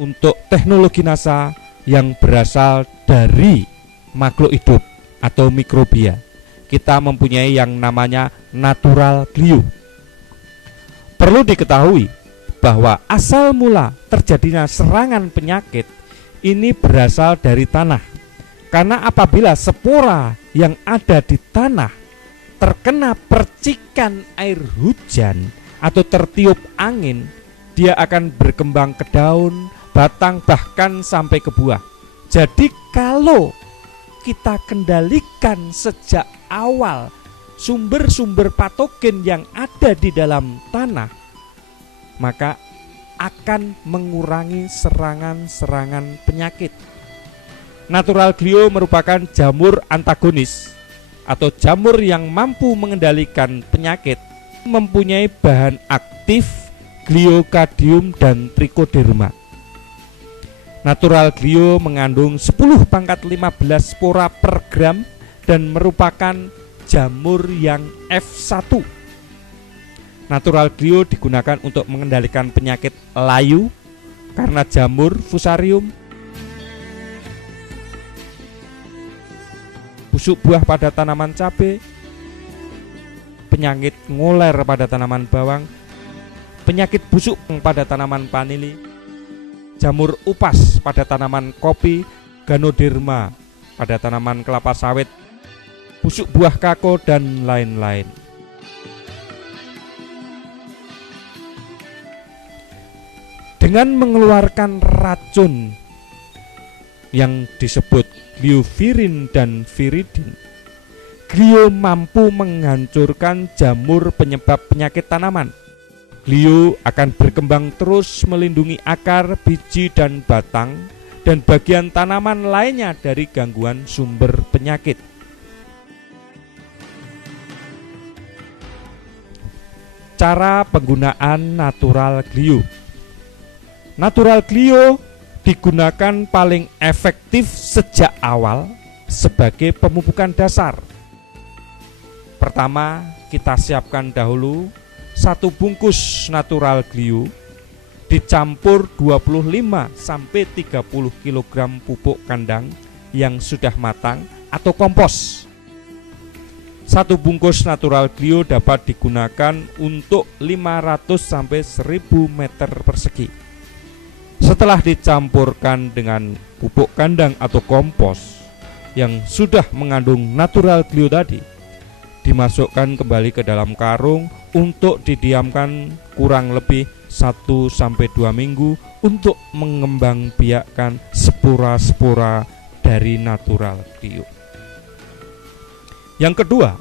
untuk teknologi NASA yang berasal dari makhluk hidup atau mikrobia. Kita mempunyai yang namanya natural glue. Perlu diketahui bahwa asal mula terjadinya serangan penyakit ini berasal dari tanah. Karena apabila spora yang ada di tanah terkena percikan air hujan atau tertiup angin, dia akan berkembang ke daun, batang, bahkan sampai ke buah. Jadi kalau kita kendalikan sejak awal sumber-sumber patogen yang ada di dalam tanah, maka akan mengurangi serangan-serangan penyakit. Natural glue merupakan jamur antagonis atau jamur yang mampu mengendalikan penyakit, mempunyai bahan aktif gliokadium dan trichoderma. Natural glue mengandung 10⁻15 spora per gram dan merupakan jamur yang F1. Natural glue digunakan untuk mengendalikan penyakit layu karena jamur fusarium, busuk buah pada tanaman cabai, penyakit ngoler pada tanaman bawang, penyakit busuk pada tanaman vanili, jamur upas pada tanaman kopi, ganoderma pada tanaman kelapa sawit, busuk buah kakao, dan lain-lain. Dengan mengeluarkan racun yang disebut gliovirin dan viridin, glio mampu menghancurkan jamur penyebab penyakit tanaman. Glio akan berkembang terus melindungi akar, biji, dan batang, dan bagian tanaman lainnya dari gangguan sumber penyakit. Cara penggunaan natural glue. Natural glue digunakan paling efektif sejak awal sebagai pemupukan dasar. Pertama, kita siapkan dahulu 1 bungkus natural glue dicampur 25-30 kg pupuk kandang yang sudah matang atau kompos. 1 bungkus natural glue dapat digunakan untuk 500-1000 meter persegi. Setelah dicampurkan dengan pupuk kandang atau kompos yang sudah mengandung natural glue tadi, dimasukkan kembali ke dalam karung untuk didiamkan kurang lebih 1-2 minggu untuk mengembangbiakkan spora-spora dari natural glue. Yang kedua,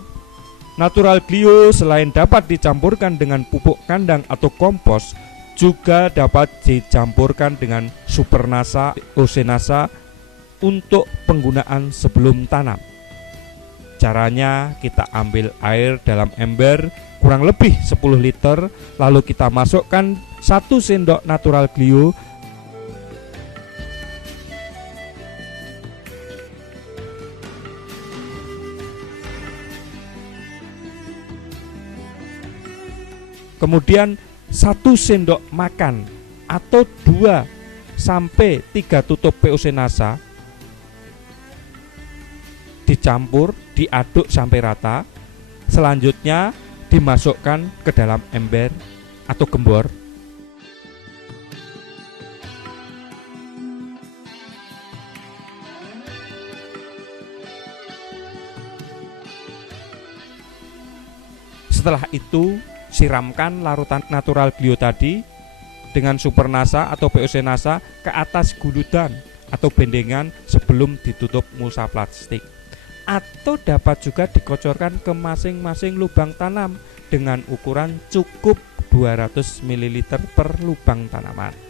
natural glue selain dapat dicampurkan dengan pupuk kandang atau kompos, juga dapat dicampurkan dengan supernasa, osenasa untuk penggunaan sebelum tanam. Caranya, kita ambil air dalam ember kurang lebih 10 liter, lalu kita masukkan 1 sendok natural glue, kemudian 1 sendok makan atau 2-3 tutup POC NASA dicampur, diaduk sampai rata. Selanjutnya dimasukkan ke dalam ember atau gembor. Setelah itu, siramkan larutan natural glue tadi dengan supernasa atau POC NASA ke atas guludan atau bendengan sebelum ditutup mulsa plastik, atau dapat juga dikocorkan ke masing-masing lubang tanam dengan ukuran cukup 200 ml per lubang tanaman.